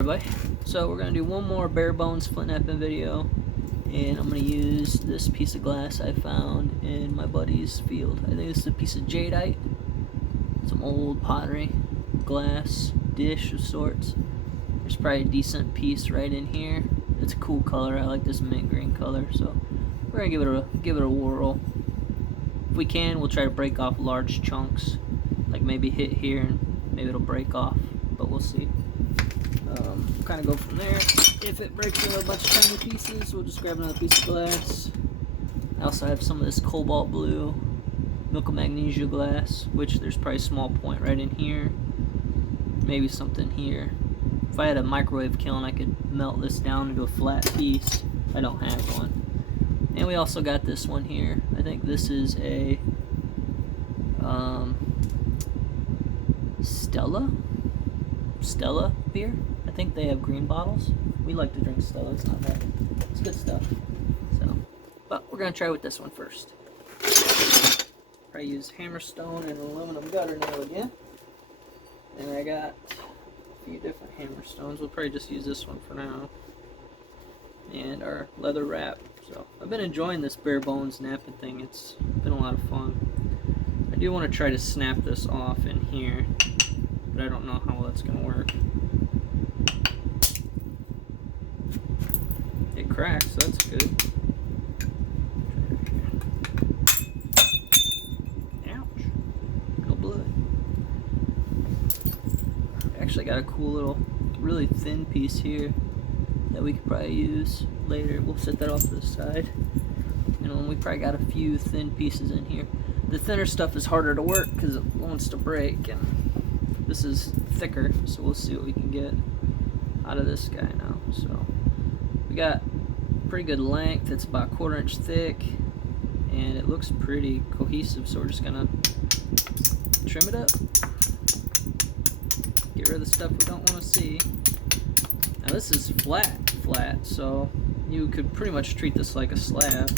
Everybody, so we're going to do one more bare bones flint knapping video, and I'm going to use this piece of glass I found in my buddy's field. I think this is a piece of Jadite, some old pottery, glass, dish of sorts. There's probably a decent piece right in here. It's a cool color. I like this mint green color, so we're going to give it a whirl. If we can, we'll try to break off large chunks, like maybe hit here and maybe it'll break off, but we'll see. Kind of go from there. If it breaks into a bunch of tiny pieces, we'll just grab another piece of glass. I also have some of this cobalt blue milk of magnesia glass, which there's probably a small point right in here, maybe something here. If I had a microwave kiln, I could melt this down into a flat piece. I don't have one. And we also got this one here. I think this is a Stella beer. I think they have green bottles. We like to drink Stella. It's not bad. It's good stuff. So, but we're gonna try with this one first. Probably use hammerstone and aluminum gutter nail again. And I got a few different hammerstones. We'll probably just use this one for now. And our leather wrap. So I've been enjoying this bare bones knapping thing. It's been a lot of fun. I do want to try to snap this off in here, but I don't know how well that's gonna work. It cracks, so that's good. Ouch. No blood. Actually got a cool little, really thin piece here that we could probably use later. We'll set that off to the side. And we probably got a few thin pieces in here. The thinner stuff is harder to work because it wants to break, and this is thicker, so we'll see what we can get out of this guy now. So we got pretty good length. It's about 1/4 inch thick, and it looks pretty cohesive, so we're just gonna trim it up, get rid of the stuff we don't want to see. Now this is flat, so you could pretty much treat this like a slab.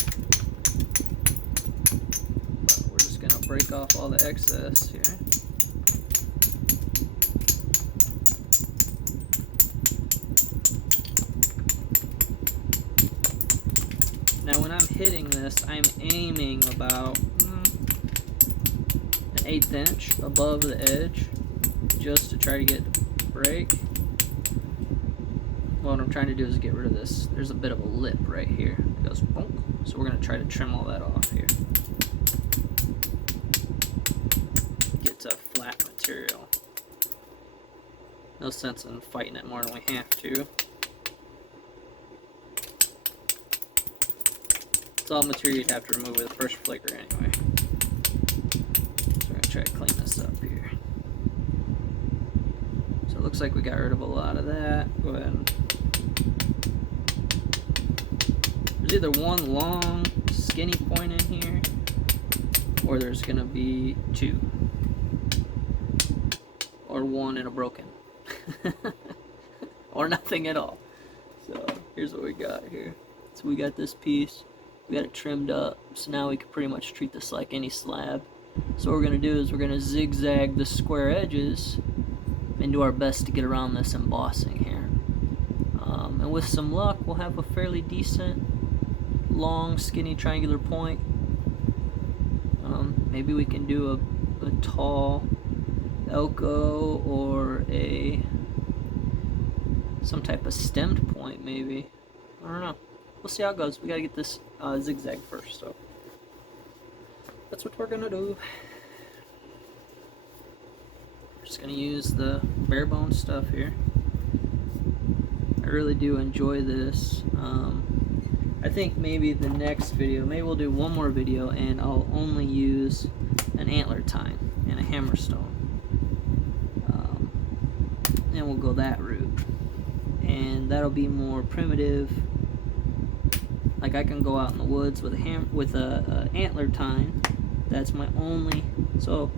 But we're just gonna break off all the excess here. Now when I'm hitting this, I'm aiming about an 1/8 inch above the edge, just to try to get break. What I'm trying to do is get rid of this. There's a bit of a lip right here. It goes bonk. So we're going to try to trim all that off here. Get to flat material. No sense in fighting it more than we have to. It's all material you'd have to remove with a pressure flaker anyway. So we're going to try to clean this up here. So it looks like we got rid of a lot of that. Go ahead and... There's either one long, skinny point in here, or there's going to be two. Or one and a broken. Or nothing at all. So here's what we got here. So we got this piece. We got it trimmed up, so now we can pretty much treat this like any slab. So what we're going to do is we're going to zigzag the square edges and do our best to get around this embossing here. And with some luck, we'll have a fairly decent, long, skinny, triangular point. Maybe we can do a tall Elko or some type of stemmed point, maybe. I don't know. We'll see how it goes. We gotta get this zigzag first, so that's what we're gonna do. We're just gonna use the bare bones stuff here. I really do enjoy this. I think maybe the next video, maybe we'll do one more video and I'll only use an antler tine and a hammerstone. And we'll go that route. And that'll be more primitive. Like I can go out in the woods with a antler tine. That's my only. So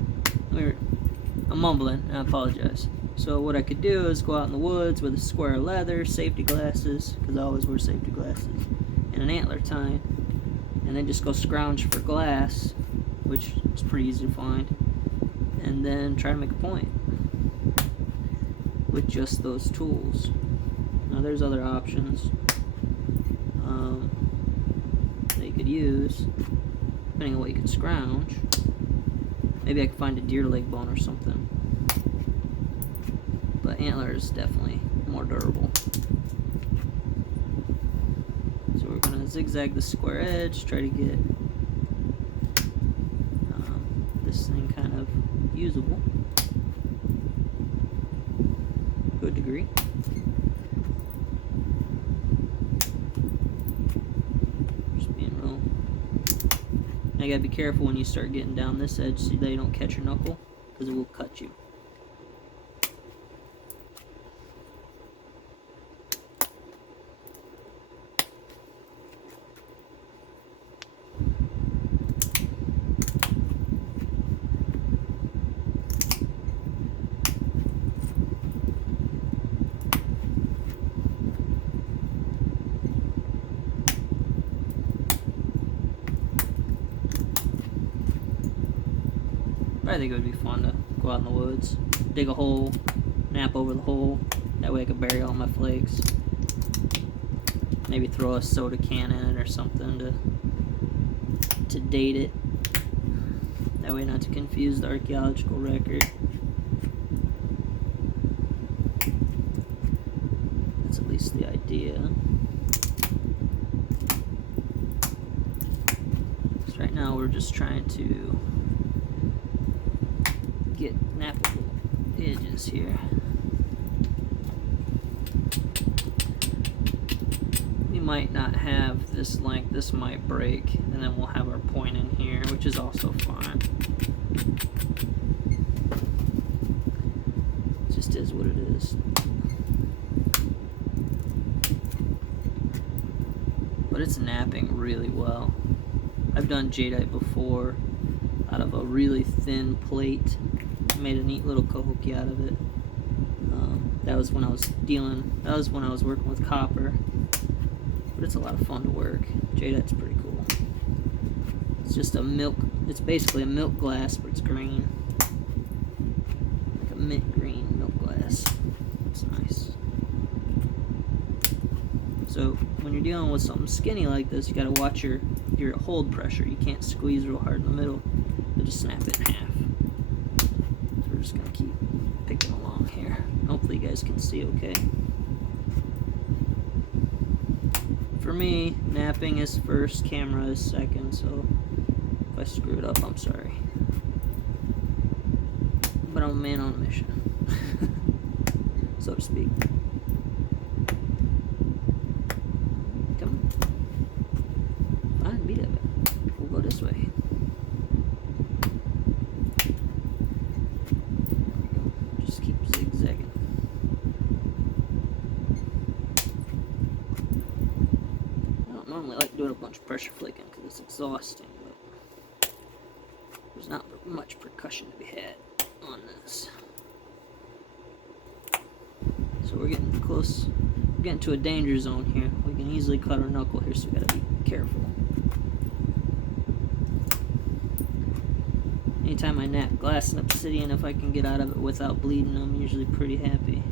I'm mumbling, and I apologize. So what I could do is go out in the woods with a square of leather, safety glasses, because I always wear safety glasses, and an antler tine, and then just go scrounge for glass, which is pretty easy to find, and then try to make a point with just those tools. Now there's other options that you could use, depending on what you can scrounge. Maybe I could find a deer leg bone or something. But antler is definitely more durable. So we're going to zigzag the square edge, try to get this thing kind of usable to a degree. Just being real. I gotta be careful when you start getting down this edge so that you don't catch your knuckle, because it will cut you. I think it would be fun to go out in the woods, dig a hole, nap over the hole. That way I could bury all my flakes. Maybe throw a soda can in it or something to date it. That way not to confuse the archaeological record. That's at least the idea. So right now we're just trying to get nappable edges here. We might not have this length, this might break, and then we'll have our point in here, which is also fine. It just is what it is. But it's napping really well. I've done Jadite before out of a really thin plate. Made a neat little cahokia out of it. That was when I was working with copper. But it's a lot of fun to work. Jadite's pretty cool. It's just it's basically a milk glass, but it's green. Like a mint green milk glass. It's nice. So when you're dealing with something skinny like this, you gotta watch your hold pressure. You can't squeeze real hard in the middle. You'll just snap it in half. We're just gonna keep picking along here. Hopefully you guys can see okay. For me, napping is first, camera is second, so if I screw it up, I'm sorry. But I'm a man on a mission, so to speak. Come on. Fine, beat it. We'll go this way. Pressure flaking because it's exhausting, but there's not much percussion to be had on this. So we're getting close, we're getting to a danger zone here. We can easily cut our knuckle here, so we gotta be careful. Anytime I nap glass and obsidian, if I can get out of it without bleeding, I'm usually pretty happy.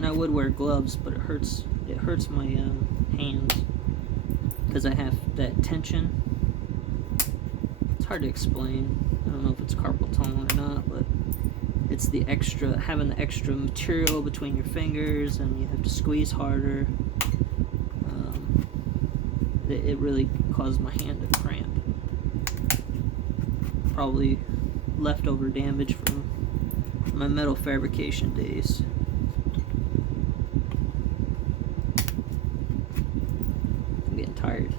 I would wear gloves, but it hurts my hands because I have that tension. It's hard to explain. I don't know if it's carpal tunnel or not, but it's the having the extra material between your fingers, and you have to squeeze harder. It really caused my hand to cramp. Probably leftover damage from my metal fabrication days. Tired.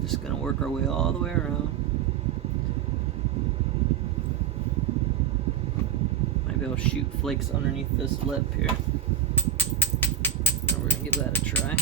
Just gonna work our way all the way around. Maybe I'll shoot flakes underneath this lip here. We're gonna give that a try.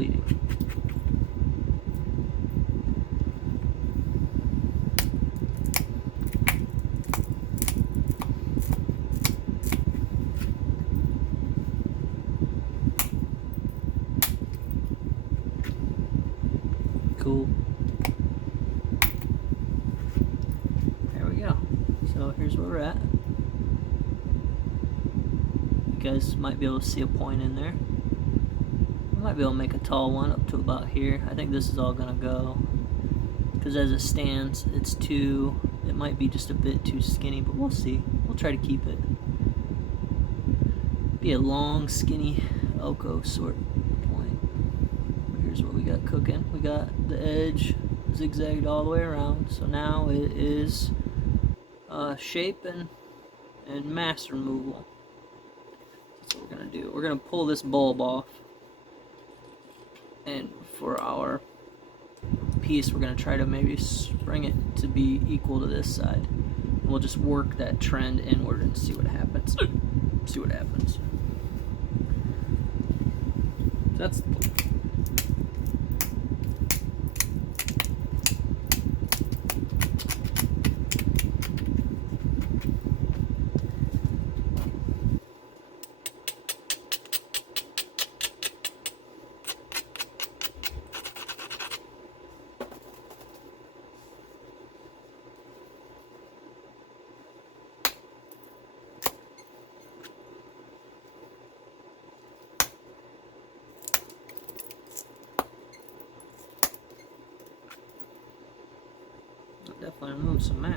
bleeding. Cool. There we go. So here's where we're at. You guys might be able to see a point in there. I might be able to make a tall one up to about here. I think this is all gonna go, because as it stands, it's too, it might be just a bit too skinny, but we'll see. We'll try to keep it. Be a long, skinny Elko sort point. Here's what we got cooking. We got the edge zigzagged all the way around, so now it is shape and mass removal. That's what we're gonna do. We're gonna pull this bulb off, and for our piece, we're gonna try to maybe bring it to be equal to this side. And we'll just work that trend inward and see what happens. See what happens. That's definitely remove some mass.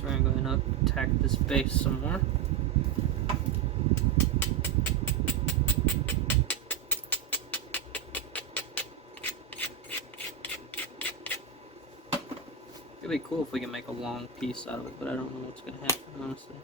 We're going to attack this base some more. It'd be cool if we can make a long piece out of it, but I don't know what's going to happen, honestly.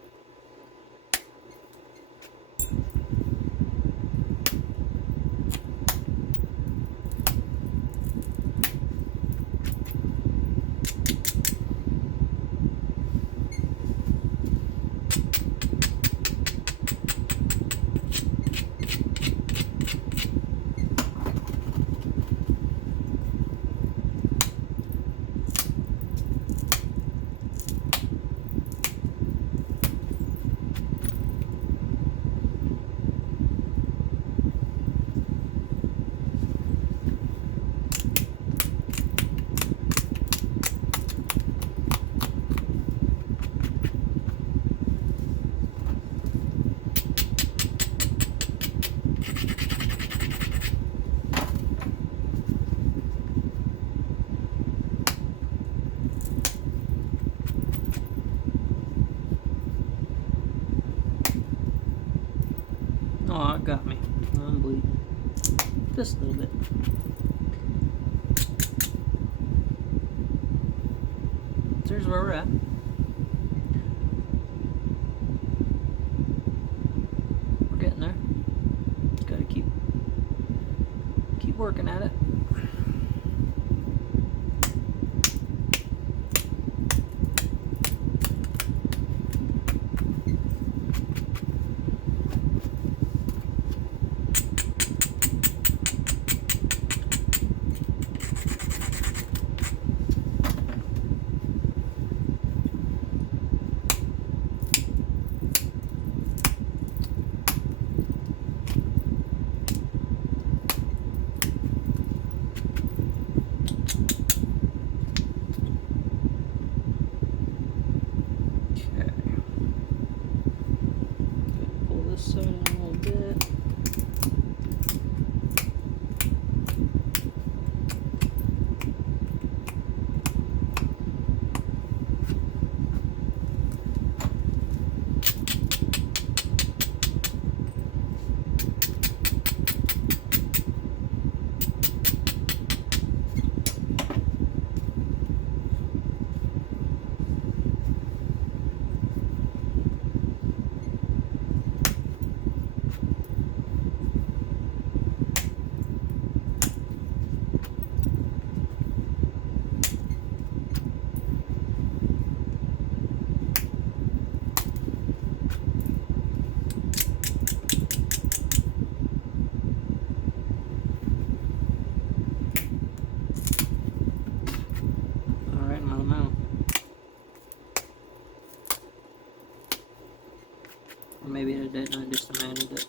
Oh, it got me. I'm bleeding. Just a little bit. So here's where we're at. We're getting there. Just gotta keep working at it. maybe I didn't, I just imagined it.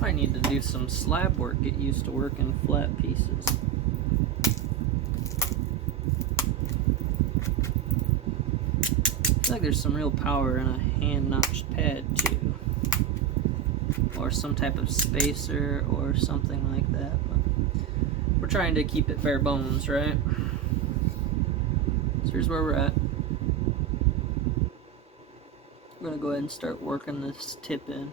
I need to do some slab work, get used to working flat pieces. I feel like there's some real power in a hand-notched pad too. Or some type of spacer or something like that. But we're trying to keep it bare bones, right? So here's where we're at. We're gonna go ahead and start working this tip in.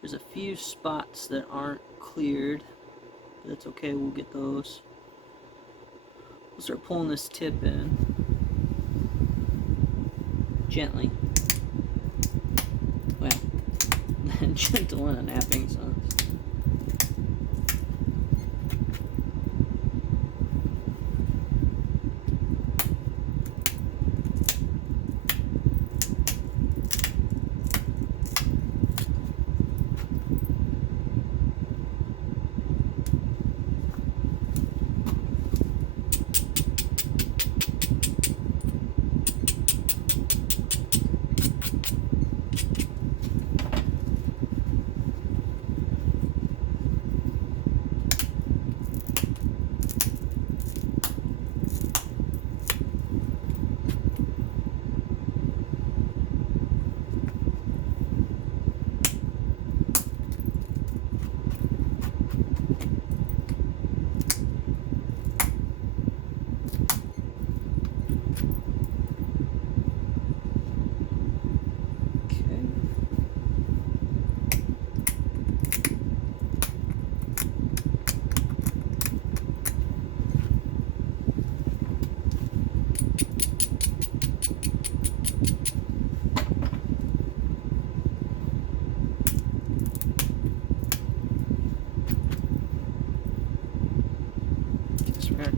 There's a few spots that aren't cleared. That's okay, we'll get those. We'll start pulling this tip in. Gently. Well, gentle in a napping sense.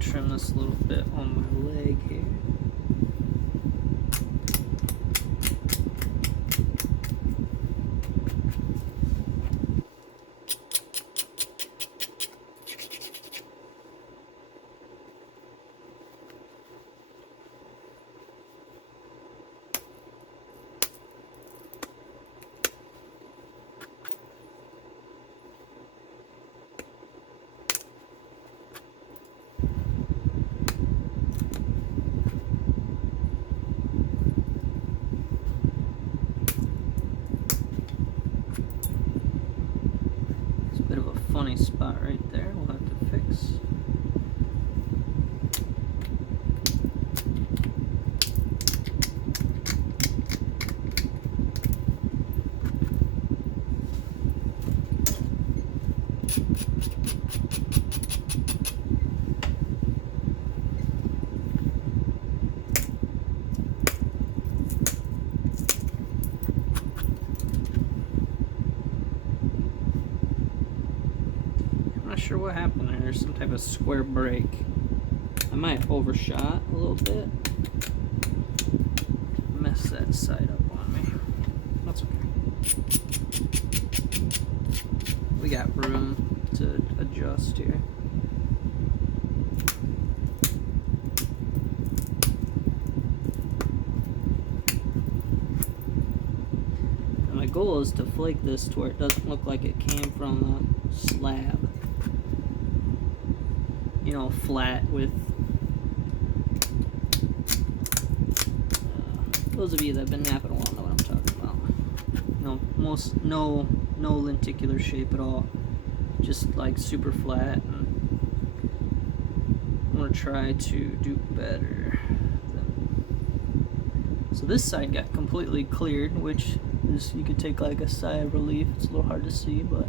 Trim this a little bit on my leg here. Funny spot right there, we'll have to fix. Not sure what happened there. There's some type of square break. I might have overshot a little bit. Mess that side up on me. That's okay. We got room to adjust here. And my goal is to flake this to where it doesn't look like it came from a slab. You know, flat with those of you that have been napping a while know what I'm talking about. You know, no lenticular shape at all, just like super flat. And I'm gonna try to do better. So this side got completely cleared, which is, you could take like a sigh of relief. It's a little hard to see, but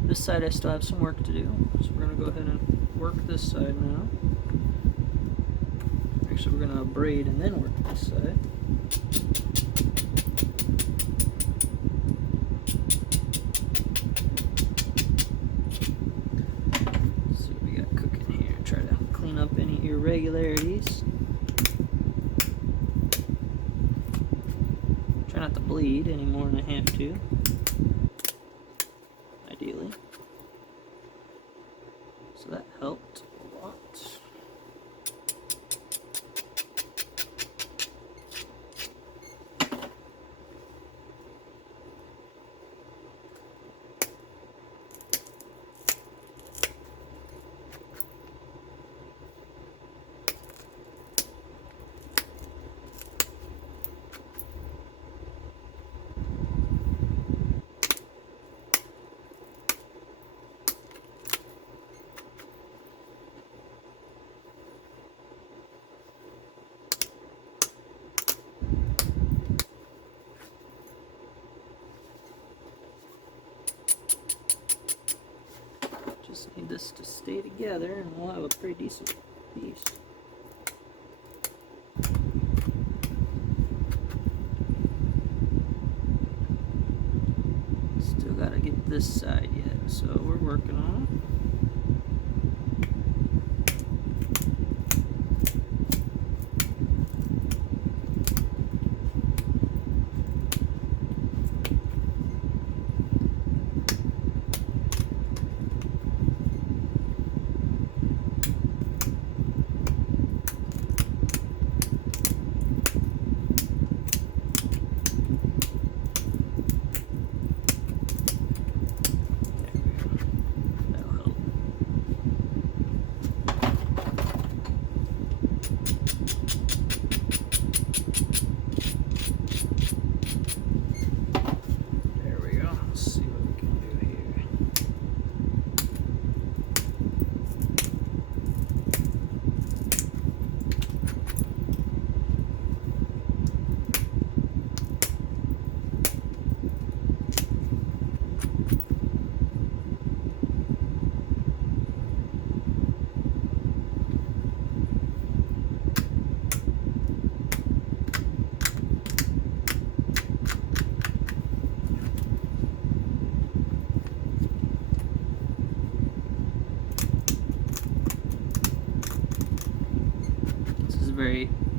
this side I still have some work to do. So we're gonna go ahead and work this side now. Actually, we're gonna braid and then work this side. Let's see what we got cooking here. irregularities. Try not to bleed any more than I have to, ideally. So that helped a lot. Just need this to stay together and we'll have a pretty decent piece. Still gotta get this side yet, so we're working on it.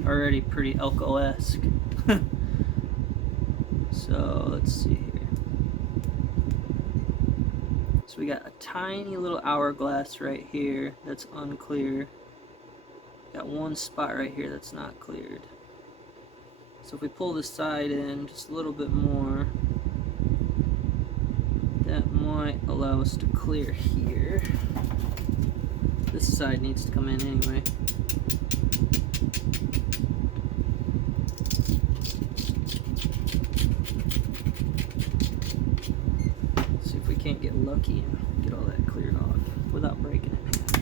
Already pretty Elko-esque. So let's see here. So we got a tiny little hourglass right here that's unclear. Got one spot right here that's not cleared. So if we pull the side in just a little bit more, that might allow us to clear here. This side needs to come in anyway. Can't get lucky and get all that cleared off without breaking it.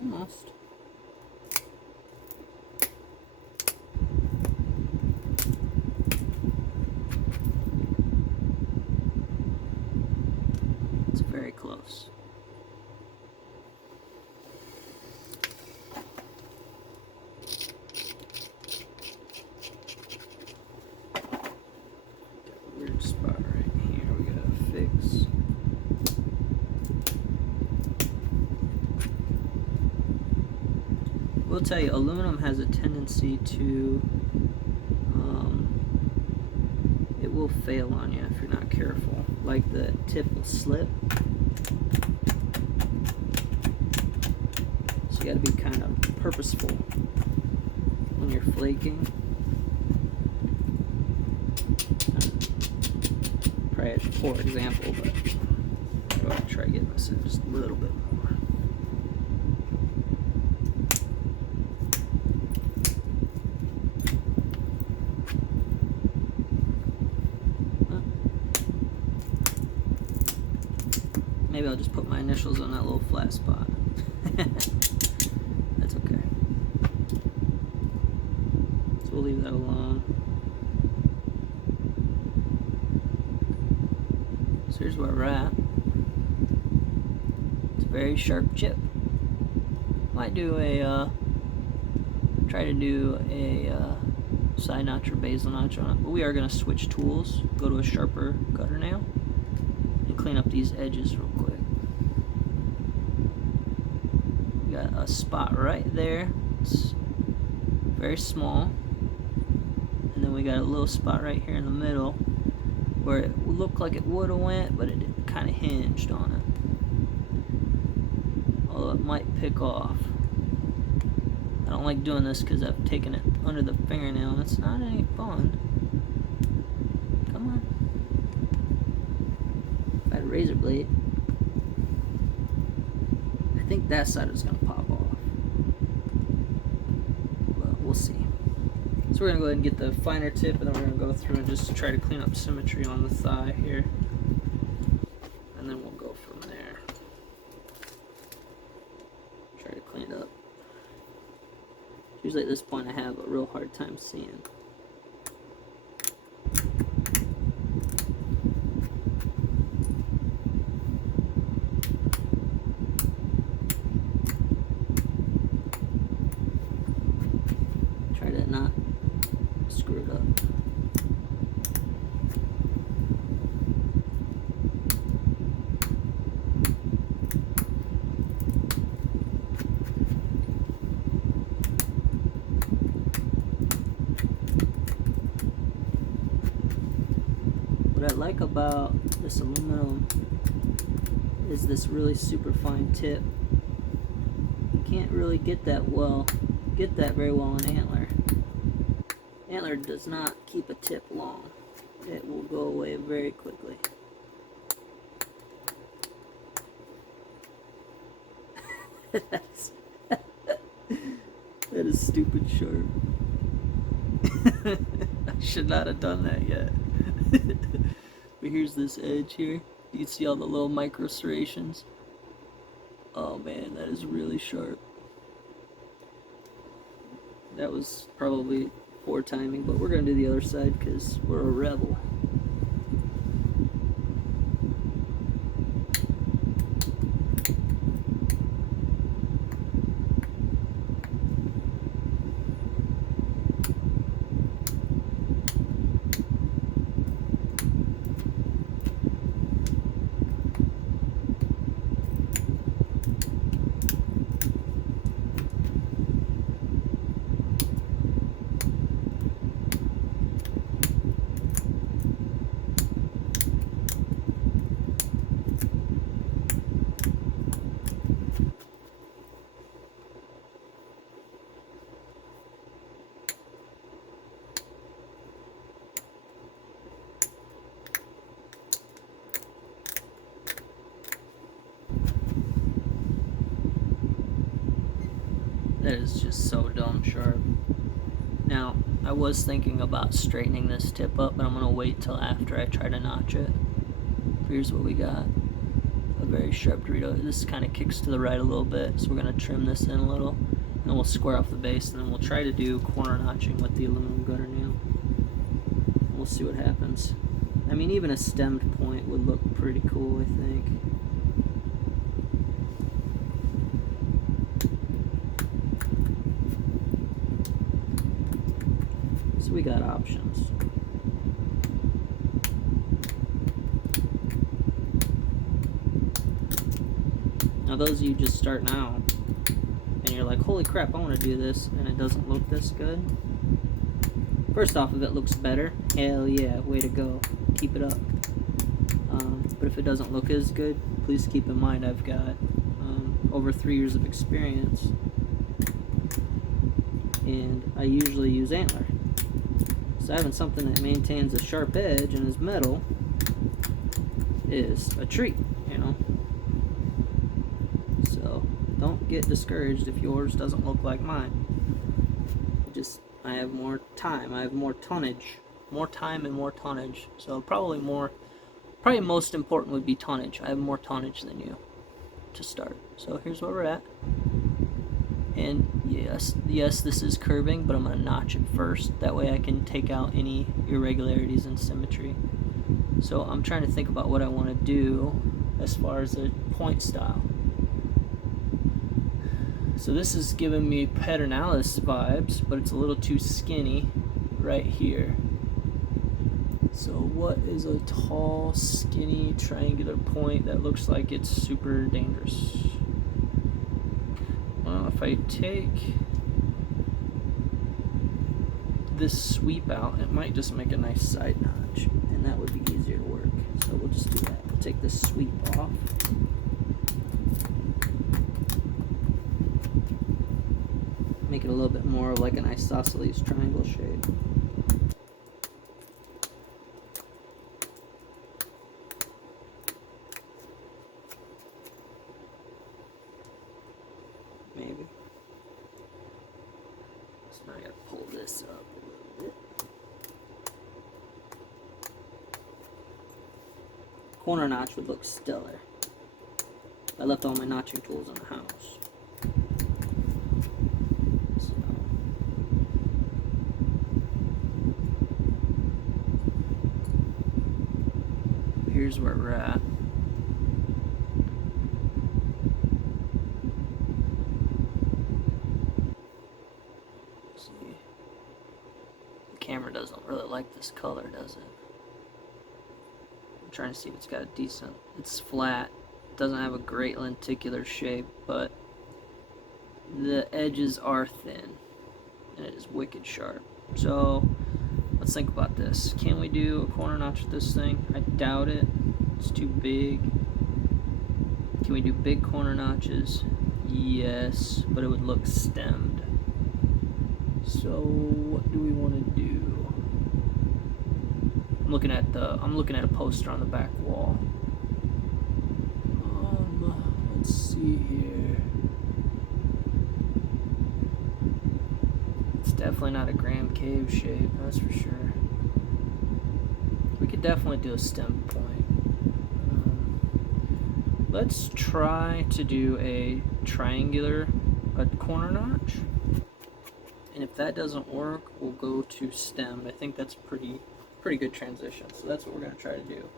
Almost. It's very close. Spot right here we gotta fix. We'll tell you, aluminum has a tendency to it will fail on you if you're not careful. Like the tip will slip. So you gotta be kind of purposeful when you're flaking. Probably a poor example, but I'll try getting this in just a little bit more. Maybe I'll just put my initials on that little flat spot. That's okay. So we'll leave that alone. So here's where we're at. It's a very sharp chip. Might do a, try to do a side notch or bezel notch on it. But we are going to switch tools, go to a sharper cutter nail, and clean up these edges real quick. We got a spot right there. It's very small. And then we got a little spot right here in the middle where it looked like it would have went, but it kind of hinged on it. Although it might pick off. I don't like doing this because I've taken it under the fingernail and it's not any fun. Come on. If I had a razor blade, I think that side is going to pop off. But we'll see. So we're going to go ahead and get the finer tip, and then we're going to go through and just try to clean up symmetry on the thigh here. And then we'll go from there. Try to clean it up. Usually at this point I have a real hard time seeing. Try to not screw it up. What I like about this aluminum is this really super fine tip. You can't really get that very well in antler. Antler does not keep a tip long. It will go away very quickly. That is stupid sharp. I should not have done that yet. But here's this edge here. You can see all the little micro serrations. Oh man, that is really sharp. That was probably poor timing, but we're going to do the other side because we're a rebel. That is just so dumb sharp. Now, I was thinking about straightening this tip up, but I'm going to wait till after I try to notch it. Here's what we got. A very sharp Dorito. This kind of kicks to the right a little bit, so we're going to trim this in a little. And then we'll square off the base, and then we'll try to do corner notching with the aluminum gutter nail. We'll see what happens. I mean, even a stemmed point would look pretty cool, I think. So we got options. Now those of you just starting out and you're like, holy crap, I want to do this, and it doesn't look this good. First off, if it looks better, hell yeah, way to go. Keep it up. But if it doesn't look as good, please keep in mind I've got over 3 years of experience, and I usually use antler. So having something that maintains a sharp edge and is metal is a treat, you know. So don't get discouraged if yours doesn't look like mine. I have more time, I have more tonnage, more time and more tonnage. So probably most important would be tonnage. I have more tonnage than you to start. So here's where we're at. And yes, this is curving, but I'm going to notch it first. That way I can take out any irregularities in symmetry. So I'm trying to think about what I want to do as far as a point style. So this is giving me patternalis vibes, but it's a little too skinny right here. So what is a tall, skinny, triangular point that looks like it's super dangerous? Well, if I take this sweep out, it might just make a nice side notch, and that would be easier to work. So we'll just do that. We'll take this sweep off. Make it a little bit more like an isosceles triangle shape. Maybe. So now I gotta pull this up a little bit. Corner notch would look stellar. I left all my notching tools in the house. So. Here's where we're at. See, the camera doesn't really like this color, does it? I'm trying to see if it's got a decent. It's flat. Doesn't have a great lenticular shape, but the edges are thin, and it is wicked sharp. So let's think about this. Can we do a corner notch with this thing? I doubt it. It's too big. Can we do big corner notches? Yes, but it would look stemmed. So what do we want to do? I'm looking at a poster on the back wall. Let's see here. It's definitely not a Grand Cave shape, that's for sure. We could definitely do a stem point. Let's try to do a corner notch. And if that doesn't work, we'll go to stem. I think that's pretty good transition. So that's what we're gonna try to do.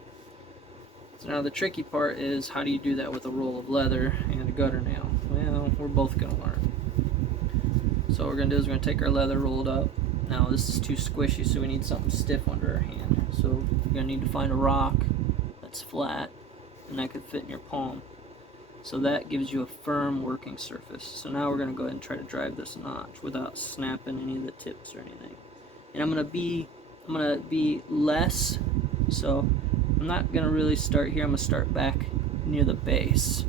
So now the tricky part is, how do you do that with a roll of leather and a gutter nail? Well, we're both gonna learn. So what we're gonna do is we're gonna take our leather rolled up. Now this is too squishy, so we need something stiff under our hand. So you're gonna need to find a rock that's flat and that could fit in your palm. So that gives you a firm working surface. So now we're gonna go ahead and try to drive this notch without snapping any of the tips or anything. And I'm gonna be less, so I'm not gonna really start here. I'm gonna start back near the base.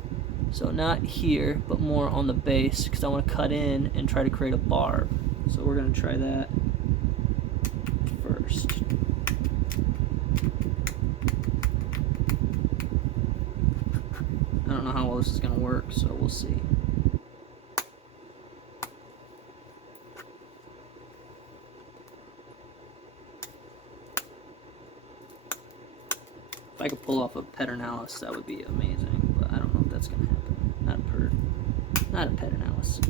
So not here, but more on the base, because I want to cut in and try to create a barb. So we're gonna try that first. I don't know how well this is gonna work, so we'll see. If I could pull off a Pedernales, that would be amazing, but I don't know if that's gonna happen. Not a Pedernales.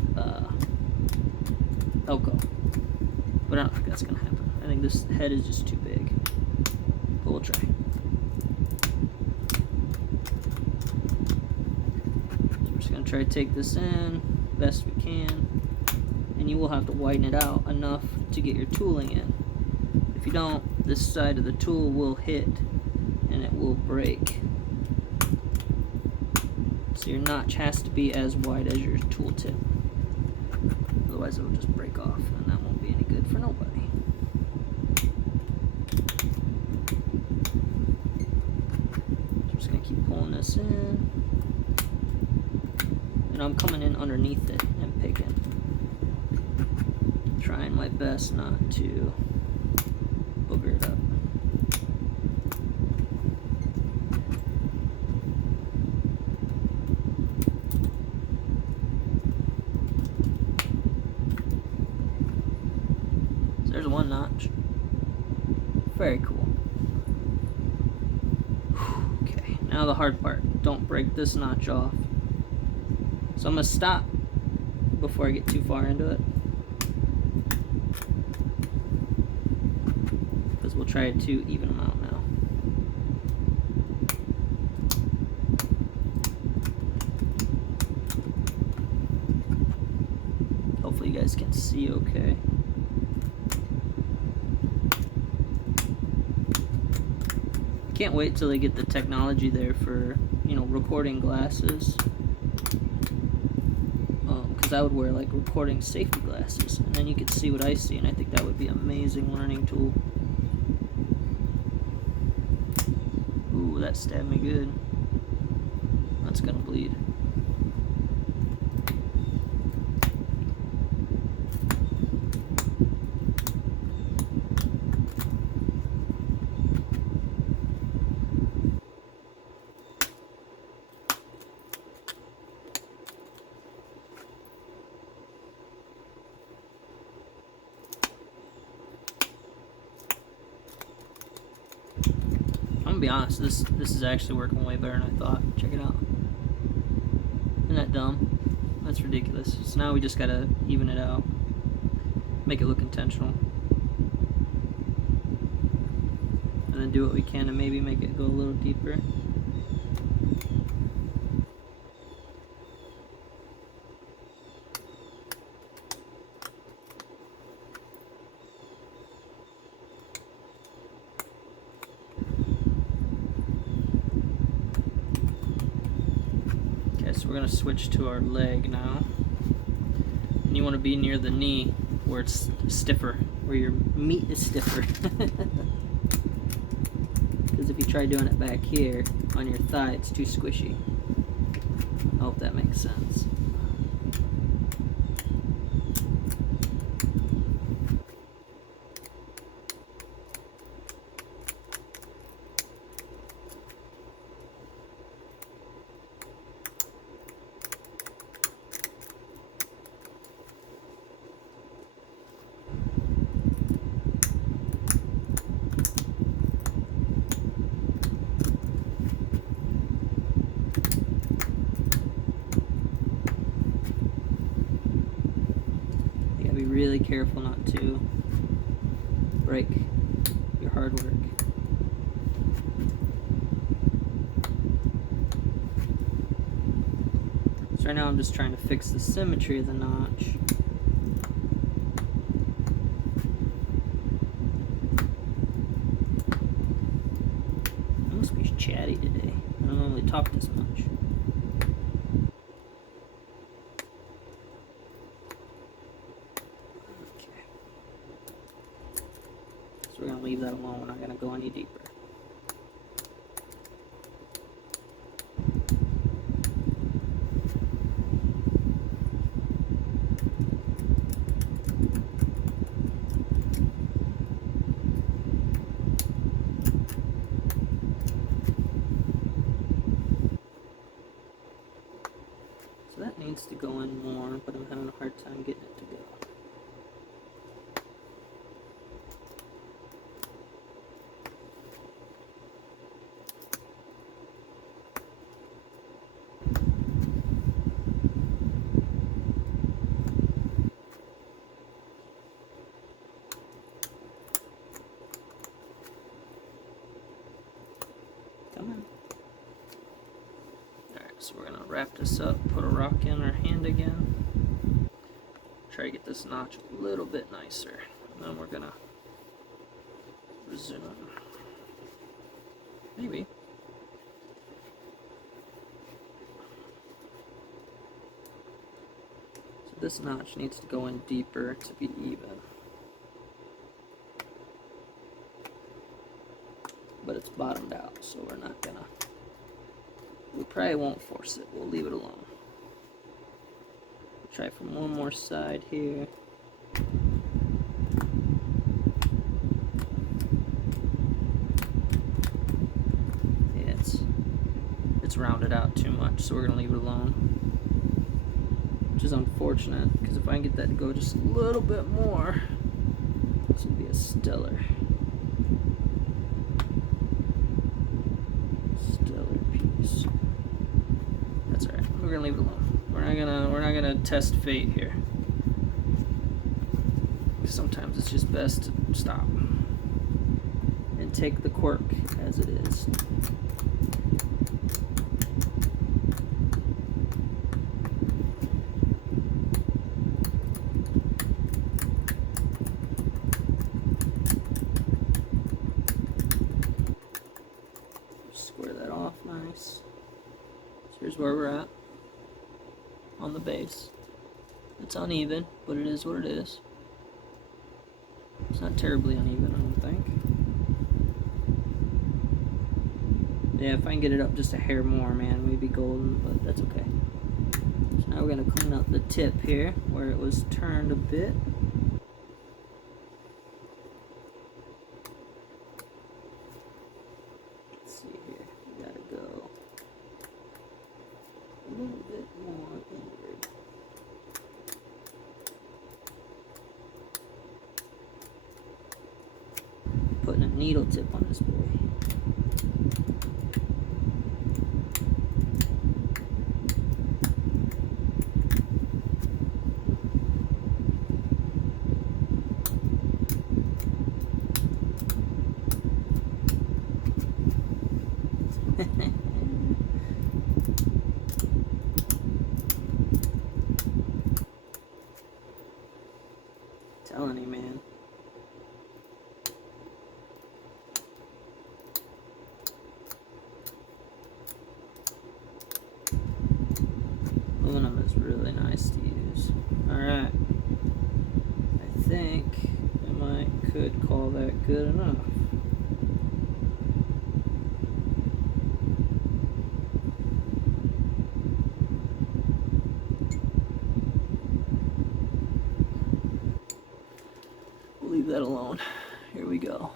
Elko. But I don't think that's gonna happen. I think this head is just too big. But we'll try. So we're just gonna try to take this in best we can, and you will have to widen it out enough to get your tooling in. If you don't, this side of the tool will hit and it will break. So your notch has to be as wide as your tool tip. Otherwise it'll just break off, and that won't be any good for nobody. So I'm just gonna keep pulling this in. And I'm coming in underneath it and picking. Trying my best not to booger it up. There's one notch. Very cool. Okay, now the hard part. Don't break this notch off. So I'm going to stop before I get too far into it, because we'll try to even them out now. Hopefully you guys can see okay. can't wait till they get the technology there for, you know, recording glasses. Because I would wear like recording safety glasses, and then you could see what I see, and I think that would be an amazing learning tool. Ooh, that stabbed me good. That's gonna bleed. I'm gonna be honest, this is actually working way better than I thought. Check it out. Isn't that dumb? That's ridiculous. So now we just gotta even it out. Make it look intentional. And then do what we can to maybe make it go a little deeper. So we're going to switch to our leg now. And you want to be near the knee where it's stiffer, where your meat is stiffer. Because if you try doing it back here on your thigh, it's too squishy. I hope that makes sense. Really careful not to break your hard work. So right now I'm just trying to fix the symmetry of the notch. I must be chatty today. I don't normally talk this much. We're going to leave that alone. We're not going to go any deeper. So that needs to go in more, but I'm having a hard time getting it to go. So we're gonna wrap this up, put a rock in our hand again, try to get this notch a little bit nicer, and then we're gonna resume. Maybe. So this notch needs to go in deeper to be even. But it's bottomed out, so we're not gonna. We probably won't force it. We'll leave it alone. We'll try from one more side here. Yeah, it's rounded out too much, so we're gonna leave it alone. Which is unfortunate, because if I can get that to go just a little bit more, this would be a stellar piece. That's alright. We're gonna leave it alone. We're not gonna test fate here. Sometimes it's just best to stop and take the quirk as it is. where we're at on the base. It's uneven, but it is what it is. It's not terribly uneven, I don't think. Yeah, if I can get it up just a hair more, man, we'd be golden, but that's okay. So now we're going to clean up the tip here, where it was turned a bit. Let's see here, we got to go a little bit more inward. Putting a needle tip on this boy. Telling you, man. Aluminum is really nice to use. Alright. I think I could call that good enough. We'll leave that alone. Here we go.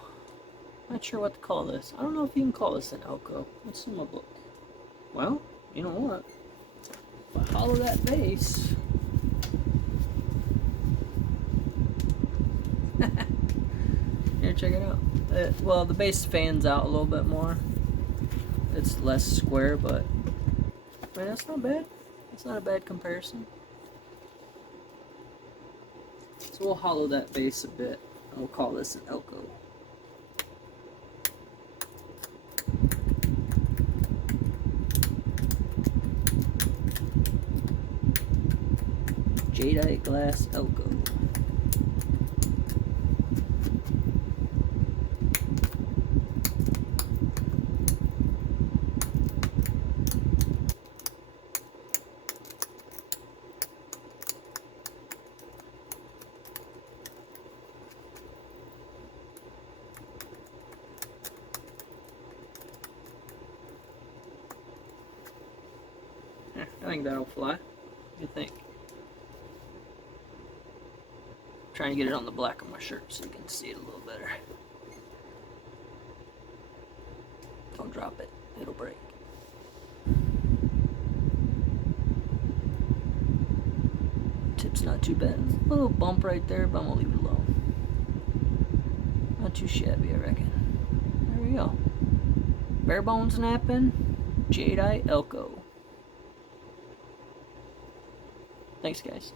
Not sure what to call this. I don't know if you can call this an Elko. Let's see my book. Well, you know what? If I hollow that base, here, check it out. Well, the base fans out a little bit more. It's less square, but I mean, that's not bad. It's not a bad comparison. So we'll hollow that base a bit, and we'll call this an Elko. Jadite glass Elko. I think that'll fly. What do you think? Trying to get it on the black of my shirt so you can see it a little better. Don't drop it, it'll break. Tip's not too bad. A little bump right there, but I'm gonna leave it alone. Not too shabby, I reckon. There we go. Bare bones knapping, Jadite Elko. Thanks, guys.